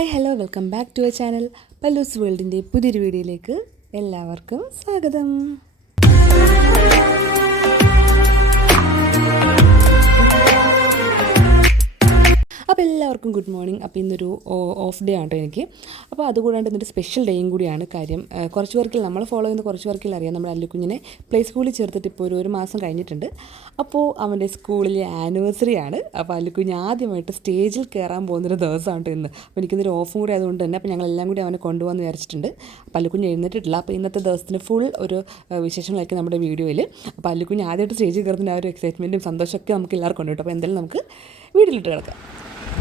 Hi hello welcome back to a channel Palloos വേൾഡിൻ്റെ പുതിയൊരു വീഡിയോയിലേക്ക് എല്ലാവർക്കും സ്വാഗതം. അപ്പോൾ എല്ലാവർക്കും ഗുഡ് മോർണിംഗ്. അപ്പോൾ ഇന്നൊരു ഓഫ് ഡേ ആണ് എനിക്ക്. അപ്പോൾ അതുകൂടാണ്ട് ഇന്നൊരു സ്പെഷ്യൽ ഡേയും കൂടിയാണ്. കാര്യം കുറച്ച് പേർക്ക് നമ്മൾ ഫോളോ ചെയ്യുന്ന കുറച്ച് പേർക്കിൽ അറിയാം, നമ്മുടെ അല്ലുക്കുഞ്ഞിനെ പ്ലേ സ്കൂളിൽ ചേർത്തിട്ട് ഇപ്പോൾ ഒരു മാസം കഴിഞ്ഞിട്ടുണ്ട്. അപ്പോൾ അവൻ്റെ സ്കൂളിലെ ആനിവേഴ്സറി ആണ്. അപ്പോൾ അല്ലുക്കുഞ്ഞ് ആദ്യമായിട്ട് സ്റ്റേജിൽ കയറാൻ പോകുന്നൊരു ദിവസമാണ് ഇന്ന്. അപ്പോൾ എനിക്കിന്നൊരു ഓഫും കൂടി ആയതുകൊണ്ട് തന്നെ അപ്പോൾ ഞങ്ങളെല്ലാം കൂടി അവനെ കൊണ്ടുപോകാമെന്ന് വിചാരിച്ചിട്ടുണ്ട്. അപ്പോൾ അല്ലുക്കുഞ്ഞ് എഴുന്നേറ്റിട്ടില്ല. അപ്പോൾ ഇന്നത്തെ ദിവസത്തിന് ഫുൾ ഒരു വിശേഷങ്ങളൊക്കെ നമ്മുടെ വീഡിയോയിൽ. അപ്പോൾ അല്ലുക്കുഞ്ഞ് ആദ്യമായിട്ട് സ്റ്റേജിൽ കയറുന്ന ആ ഒരു എക്സൈറ്റ്മെൻറ്റും സന്തോഷമൊക്കെ നമുക്ക് എല്ലാവർക്കും ഉണ്ട് കേട്ടോ. അപ്പോൾ എന്തായാലും നമുക്ക് വീട്ടിലിട്ട് കിടക്കാം.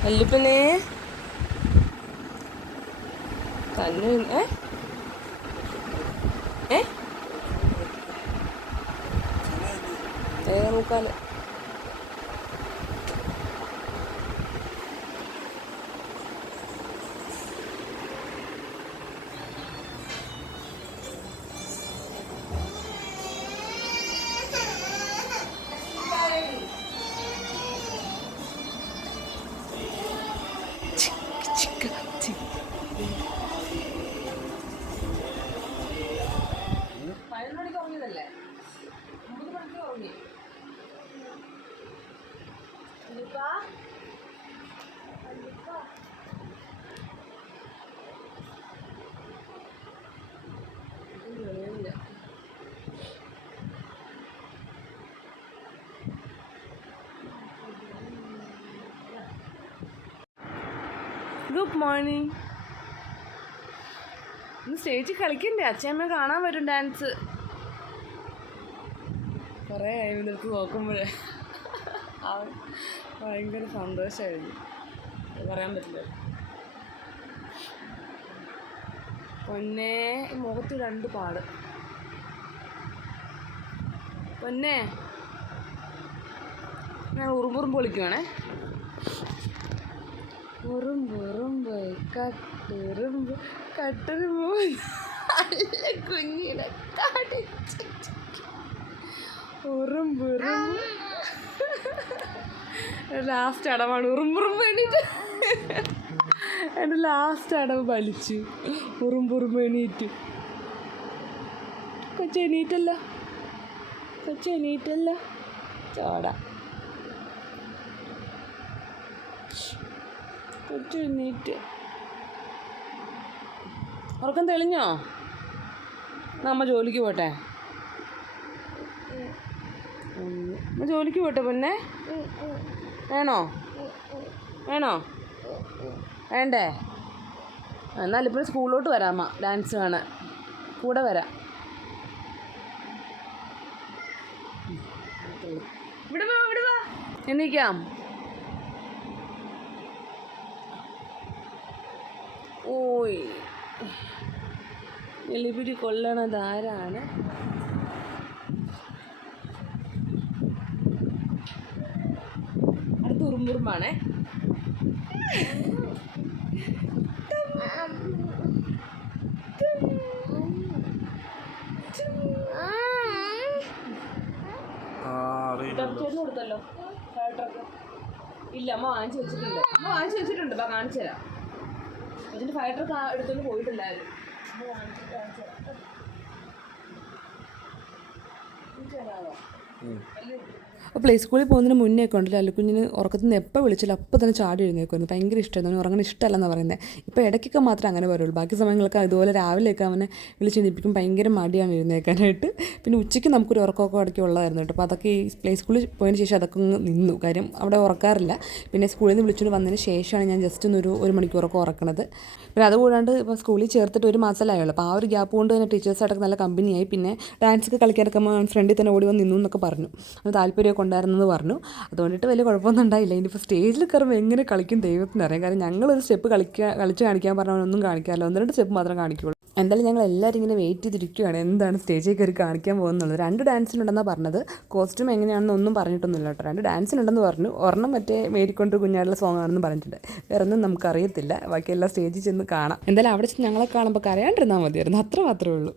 അല്ലുപ്പനെ തന്നെ മുക്കാല് ഗുഡ് മോർണിംഗ്. ഇന്ന് സ്റ്റേജിൽ കളിക്കണ്ടേ? അച്ഛയമ്മ കാണാൻ വരും ഡാൻസ്. കുറേ ആയി നിനക്ക് നോക്കുമ്പോഴേ അവൻ ഭയങ്കര സന്തോഷമായിരുന്നു. പറയാൻ പറ്റില്ല. പൊന്നേ മുഖത്ത് രണ്ട് പാട്. പൊന്നേ ഞാൻ ഉറുമ്പുറുമ്പ് വിളിക്കുവാണേ. ഉറുമ്പുറുമ്പ് കട്ടുറുമ്പ് കട്ടുറുമ്പ് നല്ല കുഞ്ഞിനെ കടിച്ച് ഉറുമ്പുറുമ്പ്. ലാസ്റ്റ് അടവാണ് ഉറുമ്പുറുമ്പ്. എണീറ്റ് എൻ്റെ ലാസ്റ്റ് അടവ് വലിച്ചു. ഉറുമ്പുറുമ്പ് എണീറ്റ്. കൊച്ചെണീറ്റല്ല, കൊച്ചെണീറ്റല്ല ചോട. കൊച്ചെണീറ്റ്. ഉറക്കം തെളിഞ്ഞോ? നമ്മ ജോലിക്ക് പോട്ടെ. അമ്മ ജോലിക്ക് പോട്ടെ പൊന്നെ. വേണോ? വേണോ? വേണ്ടേ? എന്നാലിപ്പോഴും സ്കൂളിലോട്ട് വരാമ്മ ഡാൻസ് കാണാൻ. കൂടെ വരാം. ഇവിടെ വാ, ഇവിടെ വാ. എണീക്കാം. ഓയ് എലിപിടി കൊല്ലണതാരാണ്? അടുത്ത് ഉറുമ്പുറുമ്പാണേ. ചേർന്ന് കൊടുത്തല്ലോ ഫയർ. ഇല്ല, അമ്മ വാങ്ങിച്ചു വെച്ചിട്ടുണ്ട്. അമ്മ വാങ്ങിച്ചു വെച്ചിട്ടുണ്ട്. ബാ കാണിച്ചു തരാം. അതിൻ്റെ ഫയർ ട്രക്ക് എടുത്തോണ്ട് പോയിട്ടില്ലായിരുന്നു. അമ്മ വാങ്ങിച്ചിട്ട് കാണിച്ചു തരാമോ? അപ്പോൾ പ്ലേ സ്കൂളിൽ പോകുന്നതിന് മുന്നേ ഒക്കെ ഉണ്ടല്ലോ അല്ലുക്കുഞ്ഞിന് ഉറക്കത്തിൽ നിന്ന് എപ്പോൾ വിളിച്ചാലും അപ്പോൾ തന്നെ ചാടി എഴുന്നേക്കുമായിരുന്നു. ഭയങ്കര ഇഷ്ടമായിരുന്നു. അവന് ഉറങ്ങാൻ ഇഷ്ടമല്ലെന്നാണ് പറയുന്നത്. ഇപ്പോൾ ഇടയ്ക്കൊക്കെ മാത്രമേ അങ്ങനെ പറയുള്ളൂ. ബാക്കി സമയങ്ങളൊക്കെ ഇതുപോലെ രാവിലെയൊക്കെ അവനെ വിളിച്ചെഴുന്നേൽപ്പിക്കും. ഭയങ്കര മടിയാണ് എഴുന്നേൽക്കാനായിട്ട്. പിന്നെ ഉച്ചയ്ക്ക് നമുക്കൊരു ഉറക്കമൊക്കെ ഇടയ്ക്ക് ഉള്ളതായിരുന്നു കേട്ടോ. അപ്പോൾ അതൊക്കെ ഈ പ്ലേ സ്കൂളിൽ പോയതിന് ശേഷം അതൊക്കെ നിന്നു. കാര്യം അവിടെ ഉറക്കാറില്ല. പിന്നെ സ്കൂളിൽ നിന്ന് വിളിച്ചുകൊണ്ട് വന്നതിന് ശേഷമാണ് ഞാൻ ജസ്റ്റ് ഒരു മണിക്കൂറൊക്കെ ഉറക്കണത്. പിന്നെ അതുകൂടാണ്ട് ഇപ്പോൾ സ്കൂളിൽ ചേർത്തിട്ട് ഒരു മാസമല്ലായുള്ളൂ. അപ്പോൾ ആ ഒരു ഗ്യാപ്പ് കൊണ്ട് തന്നെ ടീച്ചേഴ്സായിട്ടൊക്കെ നല്ല കമ്പനിയായി. പിന്നെ ഡാൻസൊക്കെ കളിക്കാനൊക്കെ ഫ്രണ്ടിൽ തന്നെ ഓടി വന്ന് നിന്നു എന്നൊക്കെ പറഞ്ഞു. അത് താല്പര്യമൊക്കെ ഉണ്ടായിരുന്നെന്ന് പറഞ്ഞു. അതുകൊണ്ടിട്ട് വലിയ കുഴപ്പമൊന്നും ഉണ്ടായില്ല. ഇനിയിപ്പോൾ സ്റ്റേജിൽ കയറുമ്പോൾ എങ്ങനെ കളിക്കും ദൈവത്തിനറിയാം. കാരണം ഞങ്ങളൊരു സ്റ്റെപ്പ് കളിച്ച് കാണിക്കാൻ പറഞ്ഞവനൊന്നും കാണിക്കാറില്ല. 1-2 സ്റ്റെപ്പ് മാത്രം കാണിക്കുകയുള്ളൂ. എന്തായാലും ഞങ്ങൾ എല്ലാവരും ഇങ്ങനെ വെയിറ്റ് ചെയ്തിരിക്കുകയാണ് എന്താണ് സ്റ്റേജിൽ കയറി കാണിക്കാൻ പോകുന്നുള്ളത്. 2 ഡാൻസിനുണ്ടെന്നാണ് പറഞ്ഞത്. കോസ്റ്റ്യൂം എങ്ങനെയാണെന്ന് ഒന്നും പറഞ്ഞിട്ടൊന്നുമില്ല കേട്ടോ. 2 ഡാൻസിനുണ്ടെന്ന് പറഞ്ഞു. ഒരെണ്ണം മറ്റേ മേരിക്കൊണ്ട് കുഞ്ഞാടുള്ള സോങ് ആണെന്ന് പറഞ്ഞിട്ടുണ്ട്. വേറെ ഒന്നും നമുക്കറിയത്തില്ല. ബാക്കിയെല്ലാം സ്റ്റേജിൽ ചെന്ന് കാണാം. എന്തായാലും അവിടെ ഞങ്ങളെ കാണുമ്പോൾ കരയാണ്ടിരുന്നാൽ മതിയായിരുന്നു. അത്ര മാത്രമേ ഉള്ളൂ.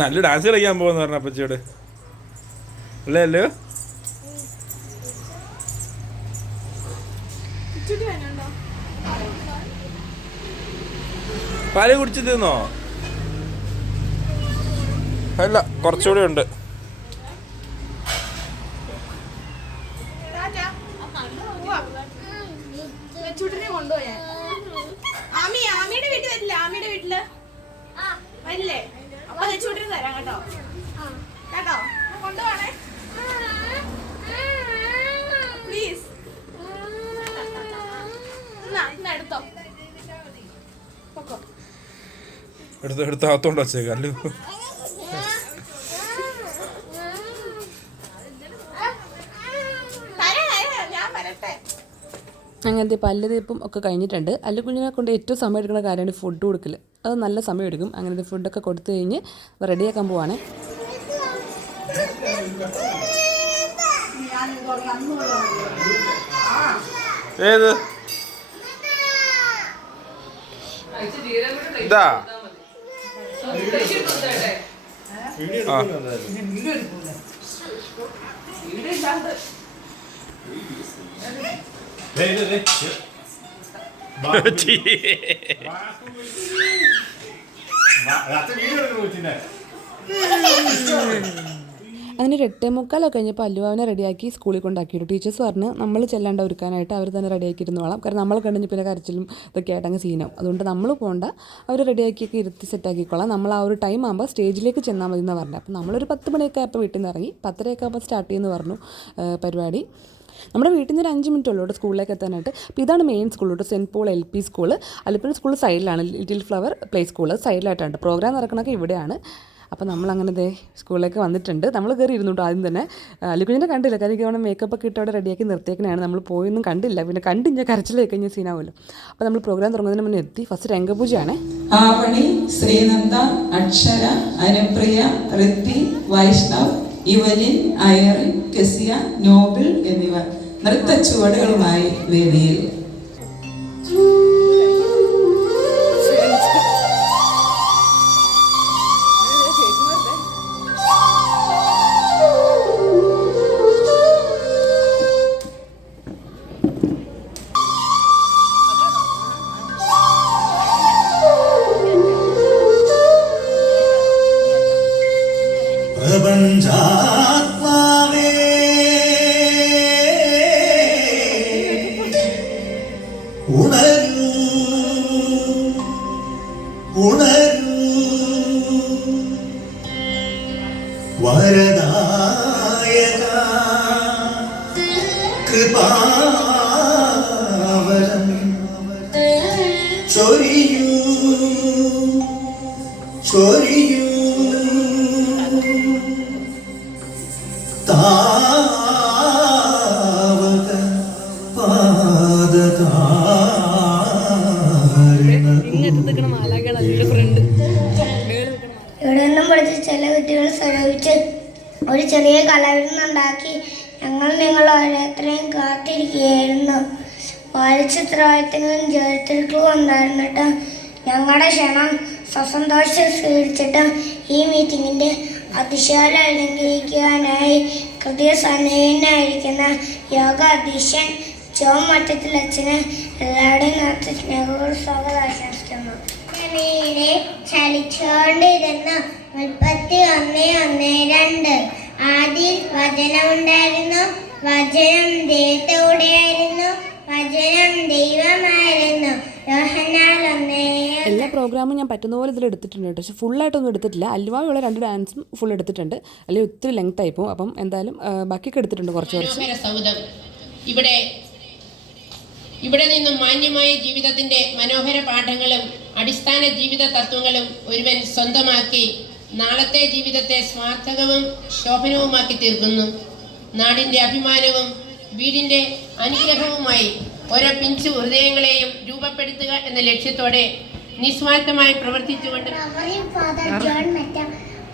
നല്ല ഡാൻസ് കളിക്കാൻ പോകുന്ന പറഞ്ഞ അപ്പച്ചിയോട് അല്ലേ അല്ലോ? പാല് കുടിച്ചു തിന്നോ? അല്ല, കുറച്ചുകൂടി ഉണ്ട്. ആമിയുടെ വീട്ടിൽ വരില്ല. ആമിയുടെ വീട്ടില് വരില്ലേ? അപ്പൊ ചൂട്ടിന് തരാം കേട്ടോ. കേട്ടോ, കൊണ്ടുപോണേ പ്ലീസ്. എടുത്തോ, എടുത്ത് അകത്തോണ്ട് വച്ചേക്കല്ലോ. ഞാൻ വരട്ടെ. അങ്ങനത്തെ പല്ല് തേപ്പും ഒക്കെ കഴിഞ്ഞിട്ടുണ്ട്. അല്ലുകുഞ്ഞിനെ കൊണ്ട് ഏറ്റവും സമയം എടുക്കുന്ന കാര്യമാണ് ഫുഡ് കൊടുക്കൽ. അത് നല്ല സമയം എടുക്കും. അങ്ങനത്തെ ഫുഡൊക്കെ കൊടുത്തു കഴിഞ്ഞ് റെഡിയാക്കാൻ പോവാണ്. ഏത് ഇതാ? അങ്ങനെ 8:45 കഴിഞ്ഞപ്പോൾ അല്ലുവാവിനെ റെഡിയാക്കി സ്കൂളിൽ കൊണ്ടാക്കിയിട്ടു. ടീച്ചേഴ്സ് പറഞ്ഞ് നമ്മൾ ചെല്ലാണ്ട് ഒരുക്കാനായിട്ട് അവർ തന്നെ റെഡിയാക്കിയിരുന്നോളാം. കാരണം നമ്മൾ കണ്ടിഞ്ഞ് പിന്നെ കരച്ചിലും ഇതൊക്കെ ആയിട്ട് അങ്ങ് സീനാവും. അതുകൊണ്ട് നമ്മൾ പോകണ്ട, അവർ റെഡിയാക്കിയൊക്കെ ഇരുത്തി സെറ്റാക്കിക്കോളാം. നമ്മൾ ആ ഒരു ടൈം ആകുമ്പോൾ സ്റ്റേജിലേക്ക് ചെന്നാൽ മതി എന്ന് പറഞ്ഞത്. അപ്പോൾ നമ്മളൊരു 10 മണിയൊക്കെ ആയപ്പോൾ വീട്ടിൽ നിന്ന് ഇറങ്ങി. 10:30 ആകുമ്പോൾ സ്റ്റാർട്ട് ചെയ്യുമെന്ന് പറഞ്ഞു പരിപാടി. നമ്മുടെ വീട്ടിൽ നിന്ന് ഒരു 5 മിനിറ്റ് ഉള്ളൂ സ്കൂളിലേക്ക് എത്താനായിട്ട്. അപ്പോൾ ഇതാണ് മെയിൻ സ്കൂൾ കേട്ടോ, saint Paul LP school. Allippuzha school സൈഡിലാണ്, ലിറ്റിൽ ഫ്ലവർ പ്ലേ സ്കൂള് സൈഡിലായിട്ടുണ്ട്. പ്രോഗ്രാം നടക്കണമൊക്കെ ഇവിടെയാണ്. അപ്പോൾ നമ്മളങ്ങനെ ദേ സ്കൂളിലേക്ക് വന്നിട്ടുണ്ട്. നമ്മൾ കയറി ഇരുന്നുട്ടോ. ആദ്യം തന്നെ അല്ലുകുഞ്ഞിനെ കണ്ടില്ല, കാര്യം ഇവിടെ മേക്കപ്പ് ഒക്കെ ഇട്ട് അവിടെ റെഡിയാക്കി നിർത്തിയേക്കണയാണ്. നമ്മൾ പോയൊന്നും കണ്ടില്ല. പിന്നെ കണ്ടിഞ്ഞ കരച്ചിലേക്ക് കഴിഞ്ഞ സീനാവുമല്ലോ. അപ്പോൾ നമ്മൾ പ്രോഗ്രാം തുടങ്ങുന്നതിന് മുന്നേ എത്തി. ഫസ്റ്റ് രംഗപൂജയാണ്. ആവണി, ശ്രീനന്ദ, അക്ഷര, അനുപ്രിയ, ഋത്തി, വൈഷ്ണവ്, ഇവലിൻ, ഐറിൻ, കെസിയ, നോബിൾ എന്നിവർ നൃത്ത ചുവടുകളുമായി വേദിയിൽ. പ്രപഞ്ചാത്മാവേ ഉണരൂ ഉണരൂ വരദായക കൃപാവരം ചൊരിയൂ ചൊരിയൂ താവക ഇവിടെ നിന്നും പഠിച്ച് ചില കുട്ടികൾ ശ്രമിച്ച് ഒരു ചെറിയ കലാവിരുന്നുണ്ടാക്കി ഞങ്ങൾ നിങ്ങൾ ഓരോരുത്തരെയും കാത്തിരിക്കുകയായിരുന്നു. ബാലചിത്രവായത്തിനും ജയത്തിരിക്കലും ഉണ്ടായിരുന്നിട്ട് ഞങ്ങളുടെ ക്ഷണം സസന്തോഷം സ്വീകരിച്ചിട്ട് ഈ മീറ്റിങ്ങിൻ്റെ അതിശയം അലങ്കരിക്കുവാനായി കൃത്യസന്നദ്ധനായിരിക്കുന്ന യോഗ അധ്യക്ഷൻ ജോൺ മറ്റത്തിൽ അച്ഛന് എല്ലാവരുടെയും നേരത്തെ സ്നേഹത്തോട് സ്വാഗതം ആശംസിക്കുന്നു. ചലിച്ചുകൊണ്ടിരുന്നു 31:1:2 ആദിയിൽ വചനമുണ്ടായിരുന്നു, വചനം ദൈവത്തോടെയായിരുന്നു, വചനം ദൈവമായിരുന്നു. എല്ലാ പ്രോഗ്രാമും ഞാൻ പറ്റുന്ന പോലെ ഇതിൽ എടുത്തിട്ടുണ്ട് കേട്ടോ. പക്ഷേ ഫുള്ളായിട്ടൊന്നും എടുത്തിട്ടില്ല. അല്ലുവായുള്ള 2 ഡാൻസും ഫുൾ എടുത്തിട്ടുണ്ട്. അല്ലെങ്കിൽ ഒത്തിരി ലെങ്ത് ആയിപ്പോവും. അപ്പം എന്തായാലും ബാക്കിയൊക്കെ എടുത്തിട്ടുണ്ട് കുറച്ച്. ഇവിടെ നിന്നും മാന്യമായ ജീവിതത്തിൻ്റെ മനോഹര പാഠങ്ങളും അടിസ്ഥാന ജീവിത തത്വങ്ങളും ഒരുവൻ സ്വന്തമാക്കി നാളത്തെ ജീവിതത്തെ സ്വാർത്ഥകവും ശോഭനവുമാക്കി തീർക്കുന്നു. നാടിൻ്റെ അഭിമാനവും വീടിൻ്റെ അനുഗ്രഹവുമായി ഓരോ പിഞ്ചു ഹൃദയങ്ങളെയും രൂപപ്പെടുത്തുക എന്ന ലക്ഷ്യത്തോടെ നിസ്വാർത്ഥമായി പ്രവർത്തിച്ചുകൊണ്ട്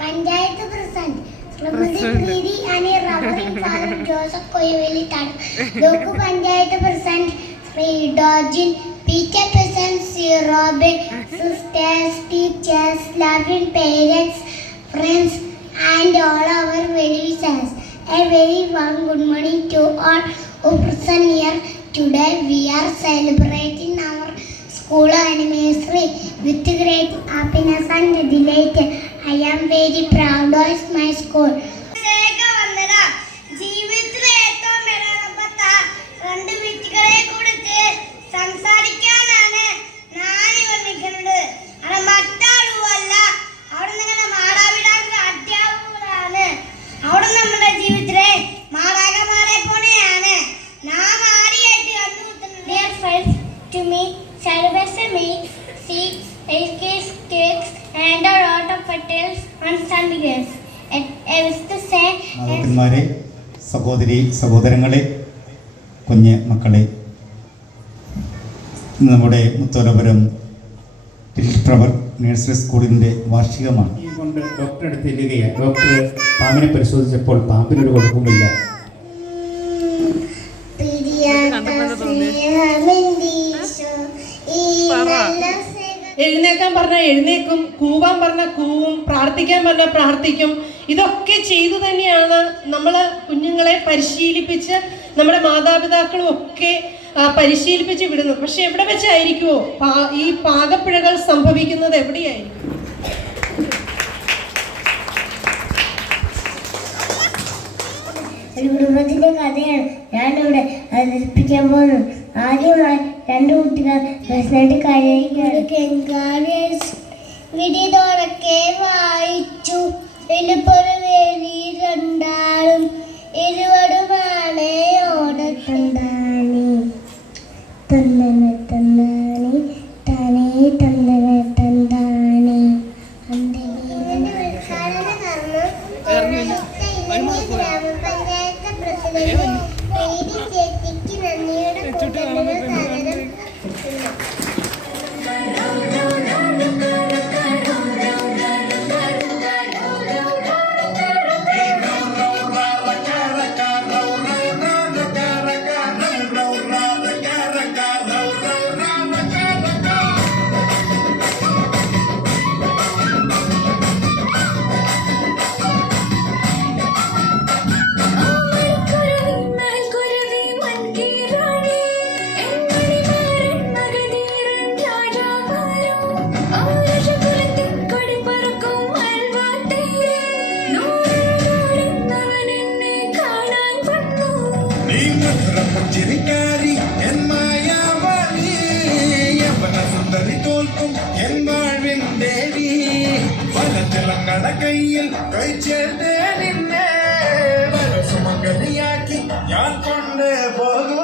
panchayat president Shrimati Preethi Ani reverend father Joseph കൊയ്യവേലിത്താണ്. Block panchayat president Shri Dojin Peter presents Robin, sisters, teachers, loving parents, friends, and all our well-wishers. A very warm good morning to all who present here. Today we are celebrating our school anniversary with great happiness and delight. I am very proud of my school. ജീവിതത്തിലെ ഏറ്റവും പ്രധാനപ്പെട്ട രണ്ട് വ്യക്തികളെ കുറിച്ച് സംസാരിക്കാനാണ് ഞാൻ ഇവിടെ നിൽക്കുന്നത്. അത് മറ്റാളുമല്ല, അവിടെ നിങ്ങളുടെ മാതാപിതാക്കൾ അധ്യാപകരാണ്. അവിടെ നമ്മുടെ ജീവിതത്തിലെ മാതാപിതാക്കളെ പോലെയാണ് നാം ആദ്യമായിട്ട് കണ്ടുമുട്ടുന്നത്. Dear friends, to me, celebration means sweets, cakes, and a lot of petals on Sunday girls. I wish to say, മാതാപിതാക്കന്മാരെ, സഹോദരി സഹോദരങ്ങളെ, കുഞ്ഞ് മക്കളെ, ഇന്ന് നമ്മുടെ മുത്തോലപുരം ലിറ്റിൽ ഫ്ലവർ നഴ്സറി സ്കൂളിൻ്റെ വാർഷികമാണ്. ഈ കൊണ്ട് ഡോക്ടറെ അടുത്ത് ചെല്ലുകയാണ്. ഡോക്ടർ പാമ്പിനെ പരിശോധിച്ചപ്പോൾ പാമ്പിനൊരു കുഴപ്പമില്ല. എഴുന്നേക്കാൻ പറഞ്ഞാൽ എഴുന്നേക്കും, കൂവാൻ പറഞ്ഞാൽ കൂവും, പ്രാർത്ഥിക്കാൻ പറഞ്ഞാൽ പ്രാർത്ഥിക്കും. ഇതൊക്കെ ചെയ്തു തന്നെയാണ് നമ്മൾ കുഞ്ഞുങ്ങളെ പരിശീലിപ്പിച്ച് നമ്മുടെ മാതാപിതാക്കളും ഒക്കെ പരിശീലിപ്പിച്ച് വിടുന്നത്. പക്ഷെ എവിടെ വെച്ചായിരിക്കുമോ ഈ പാകപ്പിഴകൾ സംഭവിക്കുന്നത്? എവിടെയായിരിക്കും? ഒരു കുടുംബത്തിന്റെ കഥയാണ് ഞാനിവിടെ അവതരിപ്പിക്കാൻ പോകുന്നത്. ആദ്യമായി രണ്ട് കുട്ടികൾ വിധിതൊക്കെ വായിച്ചു. രണ്ടാളും ഇരുവരുമാണ് ഓടത്തണ്ടാണി തന്നനെ തന്നാണി തനേ തന്നനെ തന്താണി. ഗ്രാമപഞ്ചായത്ത് പ്രസിഡന്റ് ചേച്ചിക്ക് നന്ദിയുടെ കൂട്ടത്തിന് സാധനം. കയ്യിൽ കഴിച്ചേ നിന്നെ സുമംഗലിയാക്കി ഞാൻ കൊണ്ടേ പോകും.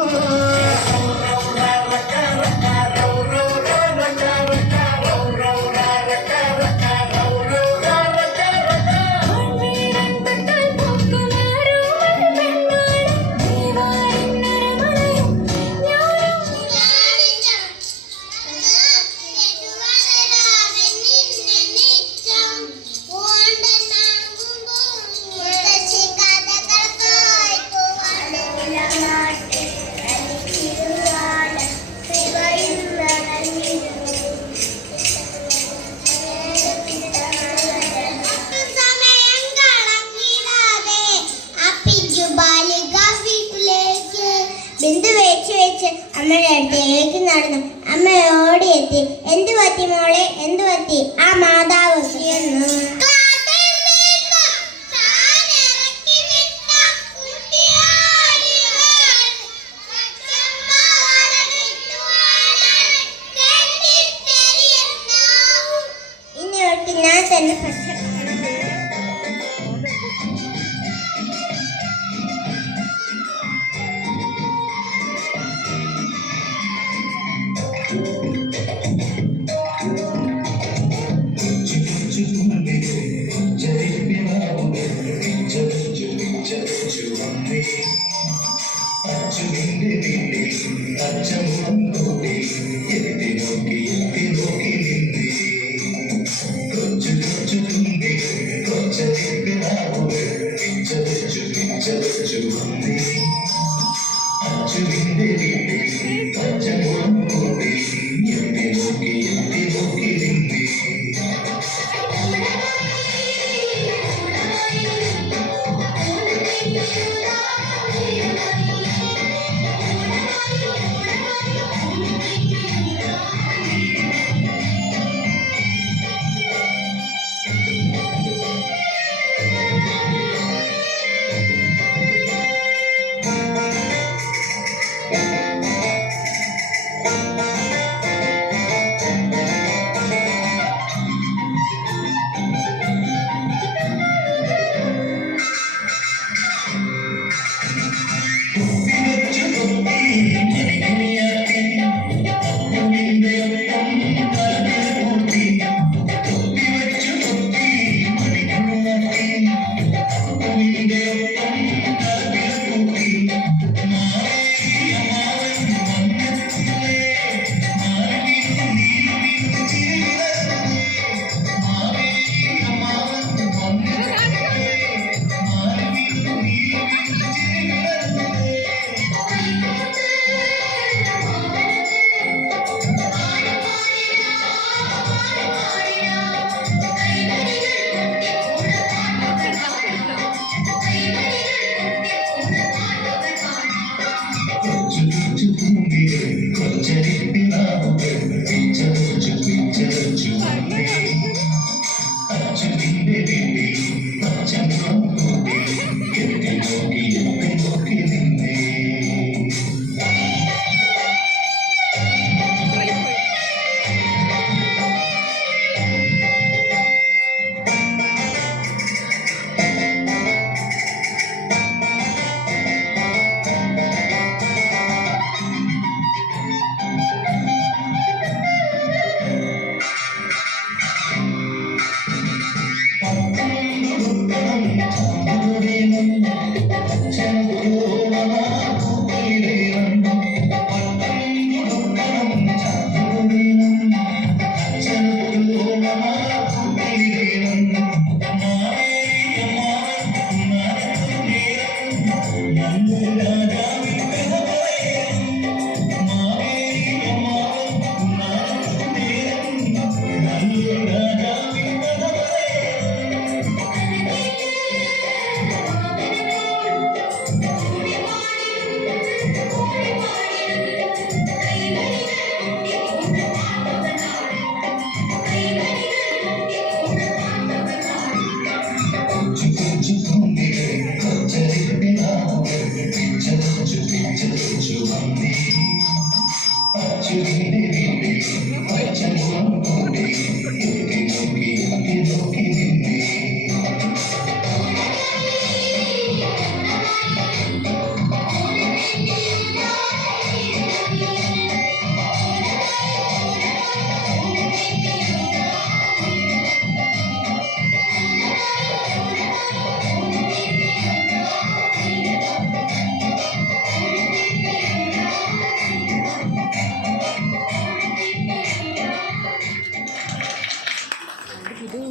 ബിന്ദു വെച്ച് അമ്മയുടെ അടുത്തേക്ക് നടന്നു. അമ്മ ഓടിയെത്തി. എന്തു പറ്റി മോളെ, എന്തു പറ്റി? ആ മാതാവ് ഇനി ഞാൻ തന്നെ അച്ചുവിന്റെ വീട്ടിൽ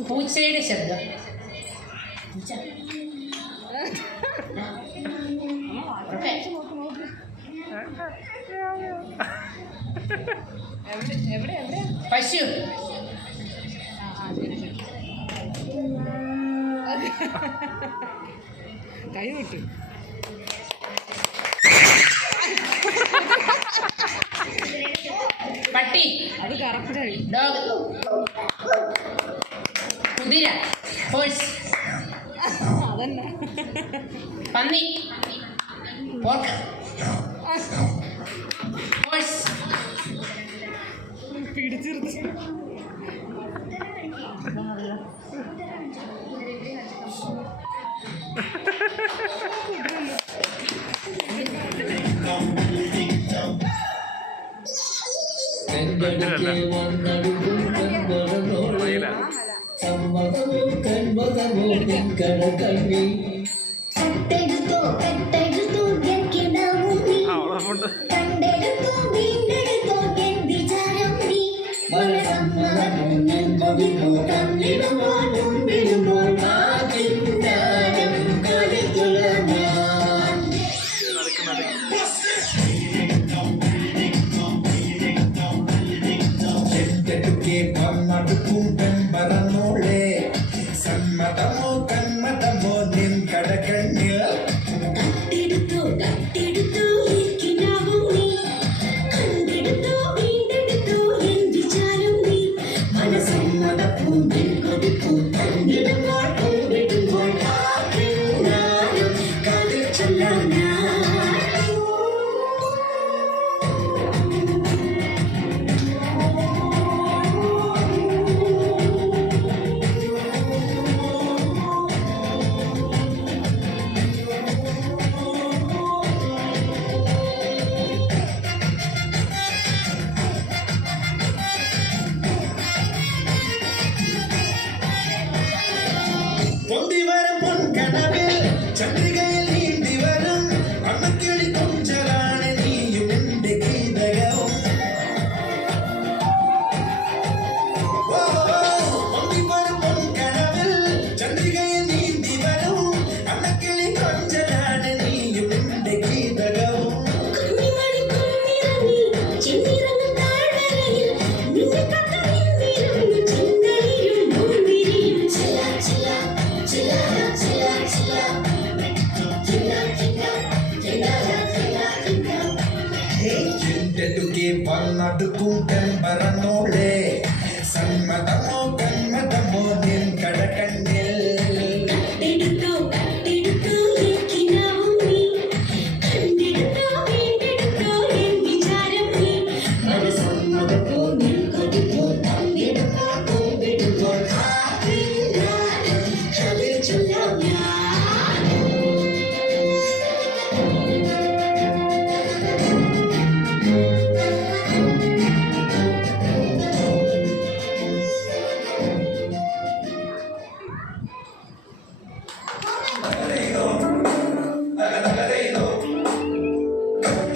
പൂച്ചയുടെ ശബ്ദം. പശു. കൈ വിട്ടു. പട്ടി. അത് കറക്റ്റായി. ഡോഗ്. കുതിര. ഹോഴ്സ്. അതന്നെ. പന്നി. പോർക്ക്. ഹോഴ്സ്. പിടിച്ചിരുന്നു. കട്ടെടുത്തോ കട്ടെടുത്തോ കിടാവും നീ കണ്ടെടുത്തോ വീണ്ടെടുത്തോ വിചാരം നീ മനസമ്മതം ഞാൻ കൊതിപ്പോ തന്നിടുമ്പോൾ മുമ്പിടുമ്പോൾ ആചിന്താനം കളിക്കുള്ള ഞാൻ പറന്നോളെ സമ്മതമോ കന്മതമോ നിൻ കടകണ്ണിൽ കട്ടെടുത്തോ കട്ടെടുത്തോ കിടാവും നീ കണ്ടെടുത്തോ വീണ്ടെടുത്തോ വിചാരം നീ മനസമ്മതം ഞാൻ കൊതിപ്പോ തന്നിടുമ്പോൾ മുമ്പിടുമ്പോൾ ആചിന്താനം കളിക്കുള്ള ഞാൻ ചന്ദ്രികയിൽ നീന്തി വരും അമ്മക്കിളി കൊഞ്ചലാണ് നീയും എന്റെ ഗീതകവും ഒന്നിവരും പൊൻകനവിൽ ചന്ദ്രികയിൽ നീന്തി വരും അമ്മക്കിളി കൊഞ്ചലാണ് നീയും എന്റെ ഗീതകവും പറഞ്ഞടുക്കും കൺപറന്നോളെ സമ്മതമോ കന്മതമോ നിൻ കടക്കണ്ണിൽ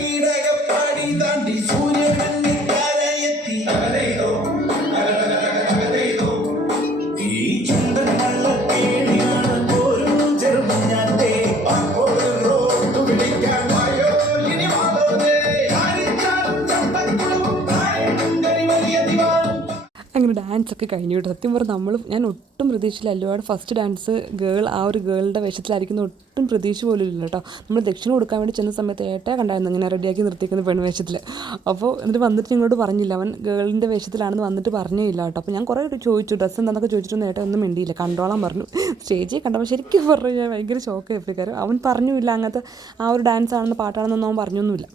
ഇടകപ്പാടി താണ്ടി സൂര്യനെത്തി ഈ ചുണ്ടൻ വള്ളക്കേളിയാണ് ഒരു ചെറുമഞ്ഞാത്തെ റോഡ് പിടിക്കാൻ വായോ ഇനി മാതോടെ വലിയ ദിവാൻ. അങ്ങനെ ഡാൻസൊക്കെ കഴിഞ്ഞു കേട്ടോ. സത്യം പറഞ്ഞാൽ ഞാൻ ഒട്ടും പ്രതീക്ഷയില്ല. അല്ലുവാട് ഫസ്റ്റ് ഡാൻസ് ആ ഒരു ഗേളുടെ വേഷത്തിലായിരിക്കുന്ന ഒട്ടും പ്രതീക്ഷ പോലും ഇല്ല കേട്ടോ. നമ്മൾ ദക്ഷിണ കൊടുക്കാൻ വേണ്ടി ചെന്ന സമയത്ത് ഏട്ടാ കണ്ടായിരുന്നു ഇങ്ങനെ റെഡിയാക്കി നിർത്തിക്കുന്ന പെൺവേഷത്തിൽ. അപ്പോൾ എന്നിട്ട് വന്നിട്ട് ഇങ്ങോട്ട് പറഞ്ഞില്ല, അവൻ ഗേളിൻ്റെ വേഷത്തിലാണെന്ന് വന്നിട്ട് പറഞ്ഞേ ഇല്ല കേട്ടോ. അപ്പോൾ ഞാൻ കുറേ ചോദിച്ചു ഡ്രസ്സ് എന്താണെന്നൊക്കെ ചോദിച്ചിട്ടൊന്നും ഏട്ടാ ഒന്നും മിണ്ടിയില്ല, കണ്ടോളാൻ പറഞ്ഞു. സ്റ്റേജിൽ കണ്ടപ്പോൾ ശരിക്കും പറഞ്ഞു ഞാൻ ഭയങ്കര ഷോക്കായി പോയി. കാര്യം അവൻ പറഞ്ഞില്ല അങ്ങനത്തെ ആ ഒരു ഡാൻസ് ആണെന്ന് പാട്ടാണെന്നൊന്നും അവൻ പറഞ്ഞൊന്നുമില്ല.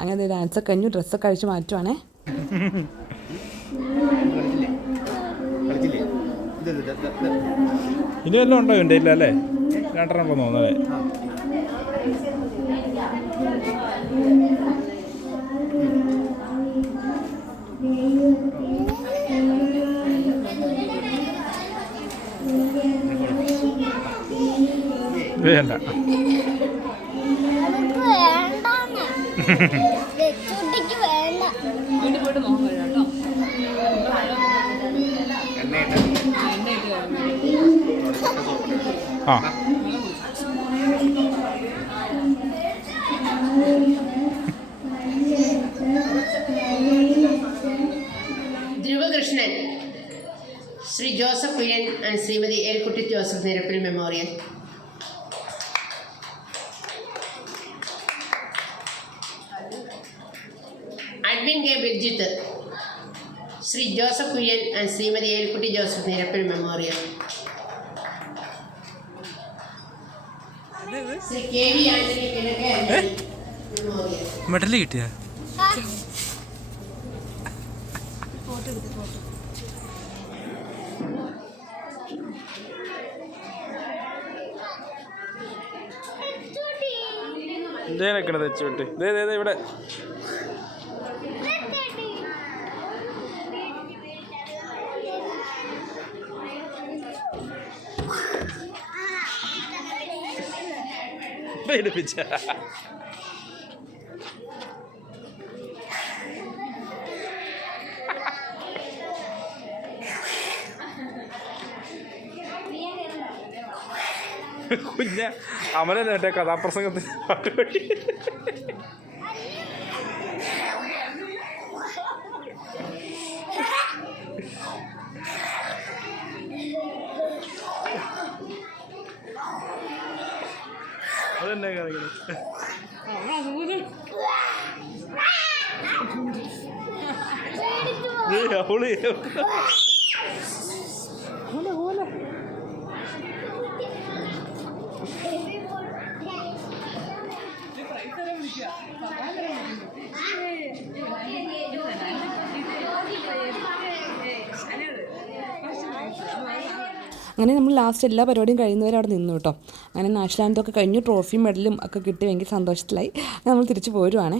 അങ്ങനെ ഡാൻസൊക്കെ കഴിഞ്ഞു, ഡ്രസ്സൊക്കെ കഴിച്ച് മാറ്റുവാണേ. ഇനി വല്ലതും ഉണ്ടോ എൻ്റെ ഇല്ല അല്ലേ? രണ്ടെണ്ണം ഉണ്ടോ തോന്നുന്നല്ലേ? വേണ്ട വീട്ടിൽ പോയിട്ട് നോക്കാം കേട്ടോ. ആ Dhruvakrishnan, Shri Joseph Kurian and Shrimati Elkutty Joseph Nirappil memorial. Adwin K Birjith, Shri Joseph Kurian and Shrimati Elkutty Joseph Nirappil memorial. Shri K V Antony Kizhakke memorial. Medal കിട്ടിയ ഇതേനൊക്കെ തെച്ചുവിട്ട് ഇവിടെ പേടിപ്പിച്ച കുഞ്ഞ അമലല്ലേ മറ്റേ കഥാപ്രസംഗത്തിന് പാട്ടുപാടി. അതെന്നെ കാണിക്കുന്നത് അവള് അങ്ങനെ നമ്മൾ ലാസ്റ്റ് എല്ലാ പരിപാടിയും കഴിയുന്നവരെ അവിടെ നിന്നു കേട്ടോ. അങ്ങനെ നാഷണൽ ആൻഡൊക്കെ കഴിഞ്ഞു, ട്രോഫിയും മെഡലും ഒക്കെ കിട്ടി ഭയങ്കര സന്തോഷത്തിലായി. നമ്മൾ തിരിച്ചു പോരുവാണേ.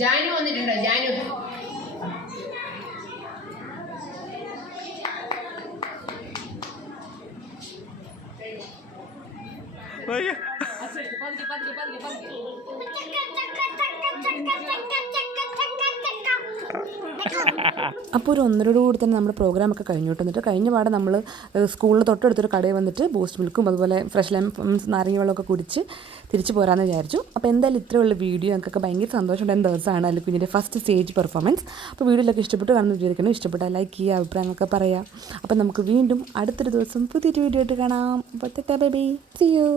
ജാനു വന്നിട്ടുണ്ടോ? ജാനു അയ്യോ. അപ്പോൾ ഒരു 1:30 കൂടി തന്നെ നമ്മുടെ പ്രോഗ്രാമൊക്കെ കഴിഞ്ഞു കേട്ടോ. എന്നിട്ട് കഴിഞ്ഞ പാടെ നമ്മൾ സ്കൂളിൽ തൊട്ടടുത്തൊരു കടയിൽ വന്നിട്ട് ബൂസ്റ്റ് മിൽക്കും അതുപോലെ ഫ്രഷ് ലൈം നാരങ്ങ വെള്ളമൊക്കെ കുടിച്ച് തിരിച്ച് പോരാമെന്ന് വിചാരിച്ചു. അപ്പോൾ എന്തായാലും ഇത്രയുള്ള വീഡിയോ ഞങ്ങൾക്കൊക്കെ ഭയങ്കര സന്തോഷമുണ്ടായിരുന്ന ദിവസമാണ് അല്ല കുഞ്ഞിൻ്റെ ഫസ്റ്റ് സ്റ്റേജ് പെർഫോമൻസ്. അപ്പോൾ വീഡിയോയിലൊക്കെ ഇഷ്ടപ്പെട്ട് കാണുന്ന വിചാരിക്കണം. ഇഷ്ടപ്പെട്ടാൽ ലൈക്ക് ചെയ്യുക, അഭിപ്രായങ്ങളൊക്കെ പറയാം. അപ്പോൾ നമുക്ക് വീണ്ടും അടുത്തൊരു ദിവസം പുതിയൊരു വീഡിയോ ആയിട്ട് കാണാം. അപ്പോൾ ബൈ ബൈ, സീ യു.